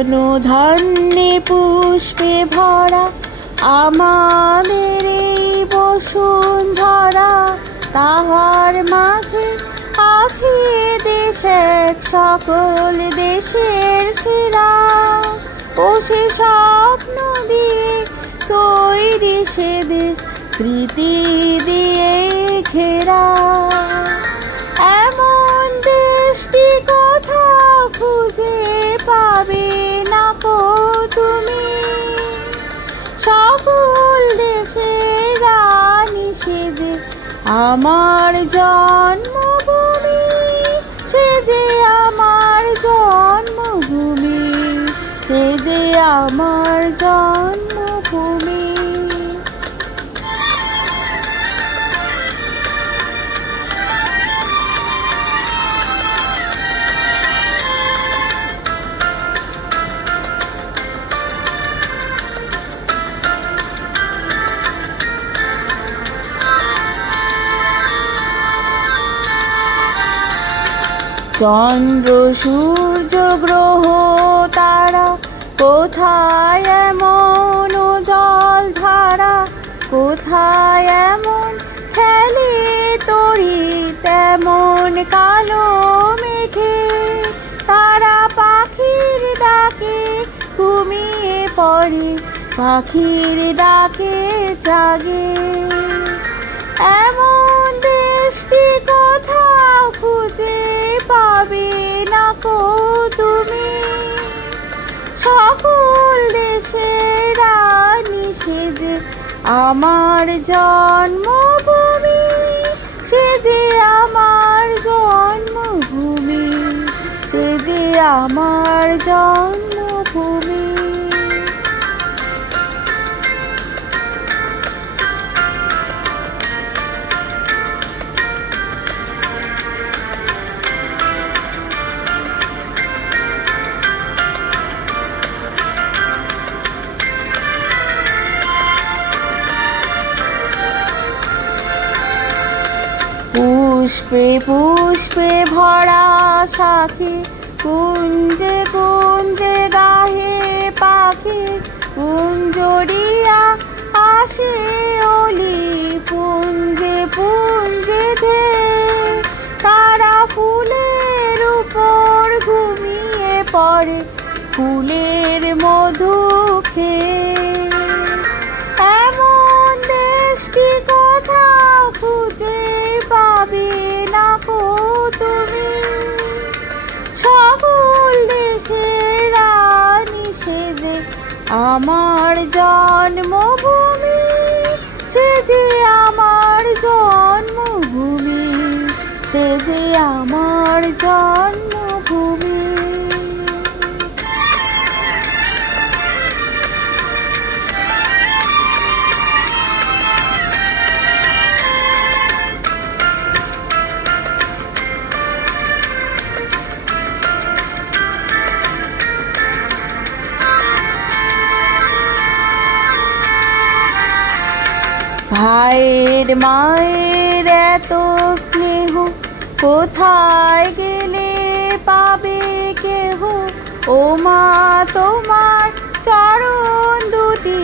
রণধান্যে পুষ্পে ভরা আমাদের এই বসুন্ধরা, তাহার মাঝে আছে দেশ এক, সকল দেশের সেরা। ও সে স্বপ্ন দিয়ে তৈরি সে দেশ, স্মৃতি দিয়ে ঘেরা। এমন দেশটি কোথাও খুঁজে পাবে না কো তুমি, সকল দেশের রানী সে যে আমার জন্মভূমি, সে যে আমার জন্মভূমি, সে যে আমার জন্মভূমি। চন্দ্র সূর্য গ্রহ তারা, কোথায় এমন জল ধারা, কোথায় এমন খেলে তরি, তেমন কালো মেঘে তারা পাখির ডাকে ঘুমিয়ে পড়ে, পাখির ডাকে জাগে। এমন দেশটি কোথাও খুঁজে পাবে না কো তুমি, সকল দেশের রানী সে যে আমার জন্মভূমি, সে যে আমার জন্মভূমি, সে যে আমার জন্মভূমি। পুষ্পে পুষ্পে ভরা শাখে, কুঞ্জে কুঞ্জে গাহে পাখি, কুঞ্জরিয়া আসে অলি, পুঞ্জে পুঞ্জে ধে তারা ফুলের উপর ঘুমিয়ে পড়ে, ফুলের মধু খেয়ে। এমন দেশটি কোথাও খুঁজে পাবে না কো তুমি, সকল দেশের রানী সে যে আমার জন্মভূমি, সে যে আমার জন্মভূমি, সে যে আমার জন্মভূমি। ভাইয়ের মায়ের এত স্নেহ, কোথায় গেলে পাবে কেহ, ও মা তোমার চরণ দুটি